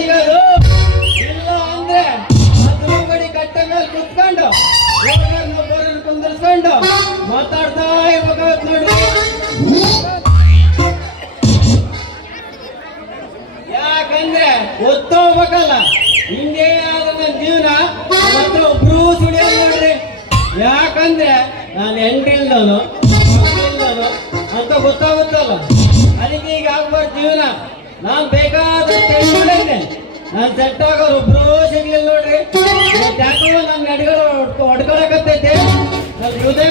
ಸಿಗೋದು ಇಲ್ಲ ಅಂದ್ರೆ ಮದುವೆ ಕಟ್ಟ ಮೇಲೆ ಕುತ್ಕೊಂಡು ಒಬ್ಬರನ್ನು ಕುಂದಿರ್ಸ್ಕೊಂಡು ಮಾತಾಡ್ತಾ ಇರ್ಬೇಕಾಗತ್ ನೋಡಿ. ಯಾಕಂದ್ರೆ ಒತ್ತೋಗ್ಬೇಕಲ್ಲ ಹಿಂಗೆ ಆದ ಜೀವನ ಮಾತ್ರ ಒಬ್ರು ಸುಳಿಯಲ್ಲ ನೋಡ್ರಿ. ಯಾಕಂದ್ರೆ ನಾನು ಹೆಂಡ್ರಿಲ್ದವನು ನಾನು ಸೆಟ್ ಆಗೋರು ಒಬ್ರು ಸಿಗ್ಲಿಲ್ಲ ನೋಡ್ರಿ. ಯಾಕೋ ನನ್ ನಡ್ಗಡೆ ಹೊಡ್ಕೊಳಕತ್ತೈತೆ. ನನ್ನ ಹೃದಯ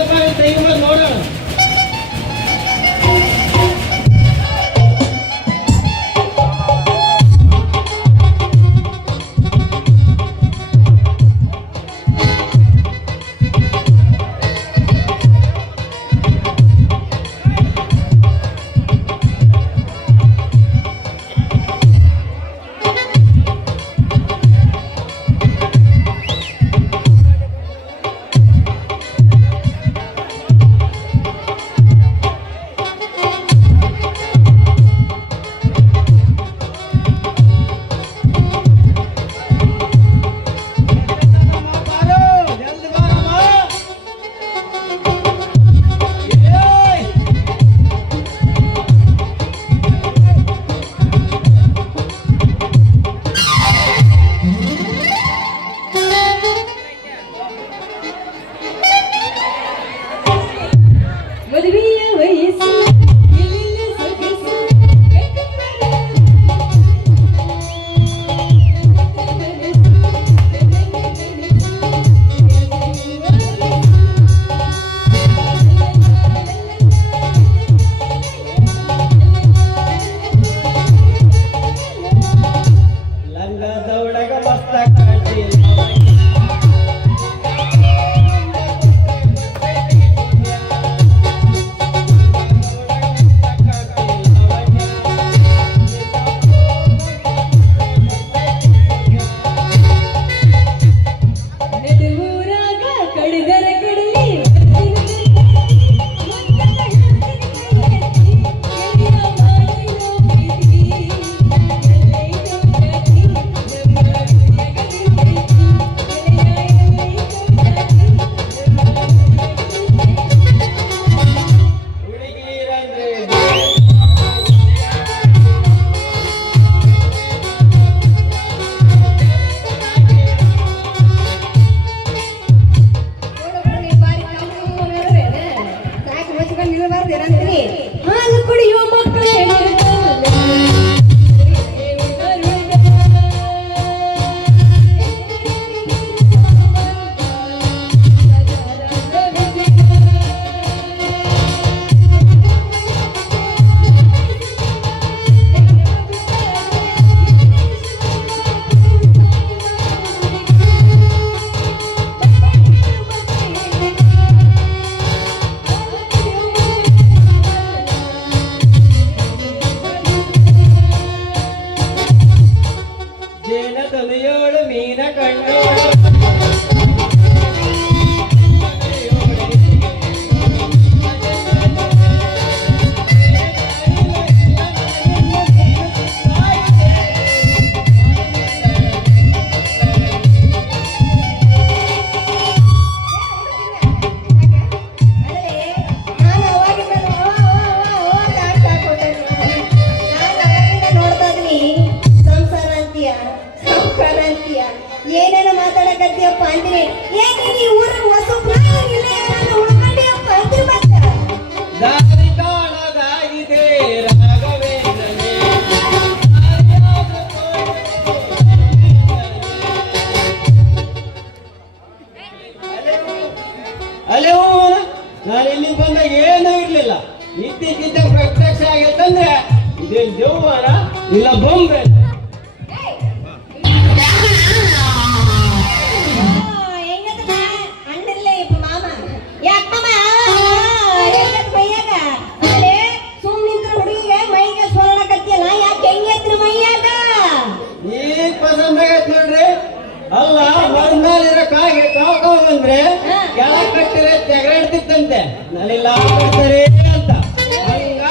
ನಾನೆಲ್ಲ ಆಡ್ತಾರೆ ಅಂತ.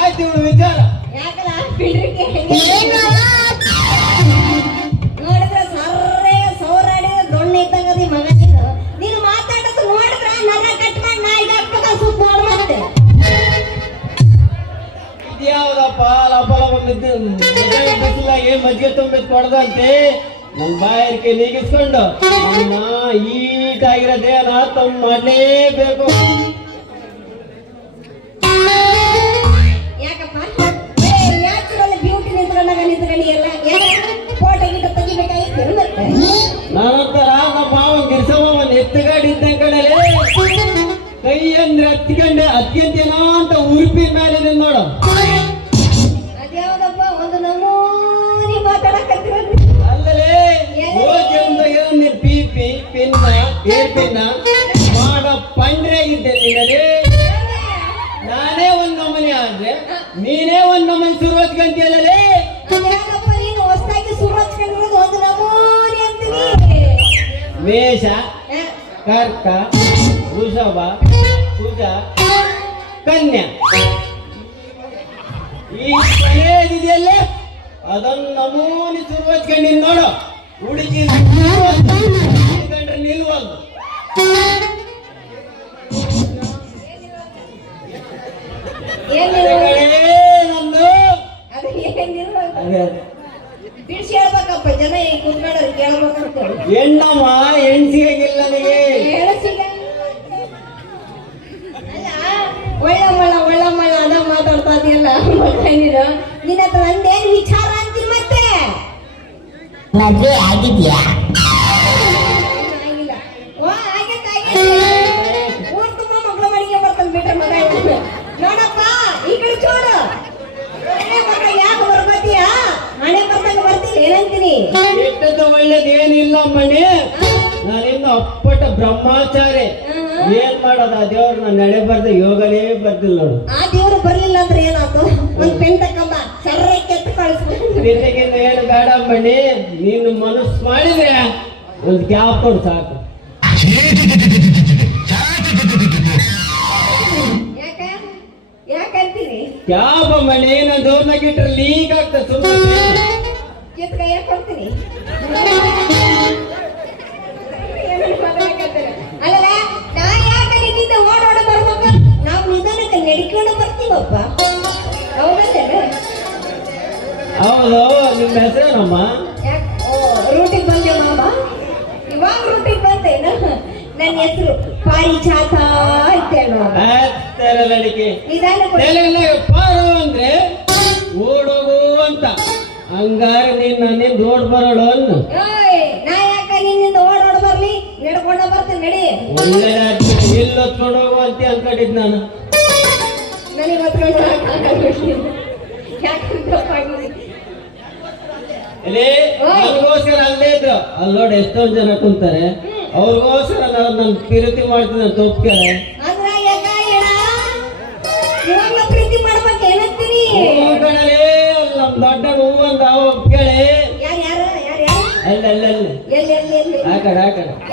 ಆಯ್ತು ಇವಳು ವಿಚಾರ. ಮಜ್ಜಿಗೆ ತುಂಬಿದ್ ಕೊಡ್ದಂತೆ. ನನ್ನ ಬಾಯರ್ಕೆ ನೀಗಿಸ್ಕೊಂಡು ಅಮ್ಮ ಈಟಾಗಿರೋ ದೇಹನ ತಮ್ಮ ಮಾಡಲೇಬೇಕು. ಪಿನ್ನ ಮಾಡ ಪಂಡ್ರೆ ಇದ್ದೆ ನಿನ್ನಲ್ಲಿ. ನಾನೇ ಒಂದ್ ನಮೂನೆ ಆದ್ರೆ ನೀನೇ ಒಂದ್ ನಮೂನೆ ಶುರು ಹಚ್ಕೊಂತಿಯಲ್ಲೇ ಅದ್ಯಾವ್ದಪ್ಪ ನೀನು ಹೊಸದಾಗಿ ಸುರು ಹಚ್ಕೊಂಡಿರೋದು ಒಂದು ನಮೂನಿ ಅಂತೀನಿ. ಮೇಷ ಹ? ಕರ್ಕ ವೃಷಭ ಕುಜ ಕನ್ಯಾ. ಈ ಕೊನೆಯದಿದೆಯಲ್ಲೇ? ಅದನ್ನ ನಮೂನಿ ಶುರು ಹಚ್ಕೊಂಡು ನೋಡು. ಹುಡುಗಿ ಹೇಳ್ಬೇಕಪ್ಪ ಜನ ಈಗ ಕುತ್ಕೊಂಡ್ರೆ ಕೇಳ್ಬೇಕಂತ ಹೆಣ್ಣಮ್ಮ ನನಗೆ. ಅಲ್ಲ ಒಳ್ಳೆ ಮಳ ಒಳ್ಳೆ ಮಳ ಅದ ಮಾತಾಡ್ತಾ ಇದೆಯಲ್ಲ ನೀನು. ನಿನ್ನ ಹತ್ರ ವಿಚಾರ ಅಂತೀನಿ ಮತ್ತೆ? ಮದ್ವೆ ಆಗಿದ್ಯಾ? ಕೆಟ್ಟದ್ದು ಒಳ್ಳೇದೇನಿಲ್ಲ ಮಣಿ ನಾನಿನ್ನ ಅಪ್ಪಟ ಬ್ರಹ್ಮಾಚಾರಿ. ಏನ್ ಮಾಡೋದು? ಆ ದೇವ್ರ ನನ್ನ ನಡೆ ಬರ್ದ ಯೋಗನೇ ಬರ್ದಿಲ್ಲ ನೋಡು. ಆ ದೇವ್ರು ಬರ್ಲಿಲ್ಲ ಅಂದ್ರೆ ಏನಾಯ್ತು? ಒಂದ್ ಪೆಂಟ ಕಂಬ ಸರ್ರೆ ಕೆತ್ತು ಕಳಿಸ್ಬಿಟ್ಟು ನಿನಗಿನ್ನ ಏನು ಬೇಡ ಮಣಿ ನೀನು ಮನಸ್ಸು ಮಾಡಿದ್ರೆ ಒಂದು ಗ್ಯಾಪ್ ಕೊಡು ಸಾಕು. ಯಾಕ? ಯಾಕಂತೀನಿ ಯಾವ ಮಣಿ ನಾನು ದೂರ್ನಾಗಿಟ್ರೆ ಲೀಕ್ ಆಗ್ತದೆ ಸುಮ್ಮನೆ ಕಿತ್ ಕೈ ಕೊಡ್ತೀನಿ ಅಲ್ಲ ನಾ ಯಾಕೆ ನಿನ್ನಿಂದ ಓಡೋಡ ಬರ್ಬೇಕ? ನಾವು ನಿಧಾನಕ್ಕೆ ನಡ್ಕೊಂಡು ಬರ್ತೀವಪ್ಪ ಹೌದಲ್ಲ ಹೌದು ನಿಮ್ಮ ಹೆಸರೇನಮ್ಮ? ರೂಟಿಗೆ ಬಂದೆ ಮಾಮ. ಇವಾಗ ರೂಟಿಗೆ ಬಂದೇನು? ನನ್ನ ಹೆಸರು ಪಾರಿಜಾತ ತೆರಲಡಿಕೆ ನಿಧಾನ ಹಂಗಾರೆ ನಿನ್ನ ನಿಂದ ಓಡ್ ಬರೋಳು ಅನ್ನು? ಏಯ್ ನಾ ಯಾಕ ನಿನ್ನಿಂದ ಓಡೋಡ ಬರ್ಲಿ? ನಡ್ಕೊಂಡ ಬರ್ತೀನಿ ನಡಿ. ಒಳ್ಳೆ ಇಲ್ಲಿ ಹೊತ್ಕೊಂಡು ಹೋಗು ಅಂತ ಅನ್ಕೊಂಡಿದ್ ನಾನು. ನನಗೆ ಹೊತ್ಕೊಂಡು ನನಗೋಸ್ಕರ ಅಲ್ಲೇ ಇದ್ರು. ಅಲ್ಲಿ ನೋಡಿ ಎಷ್ಟೊಂದು ಜನ ಕುಂತಾರೆ. ಅವ್ರಿಗೋಸ್ಕರ ನಾನು ನನ್ನ ಕಿರುತಿ ಮಾಡ್ತೀನಿ ಅಂತ regra, regra.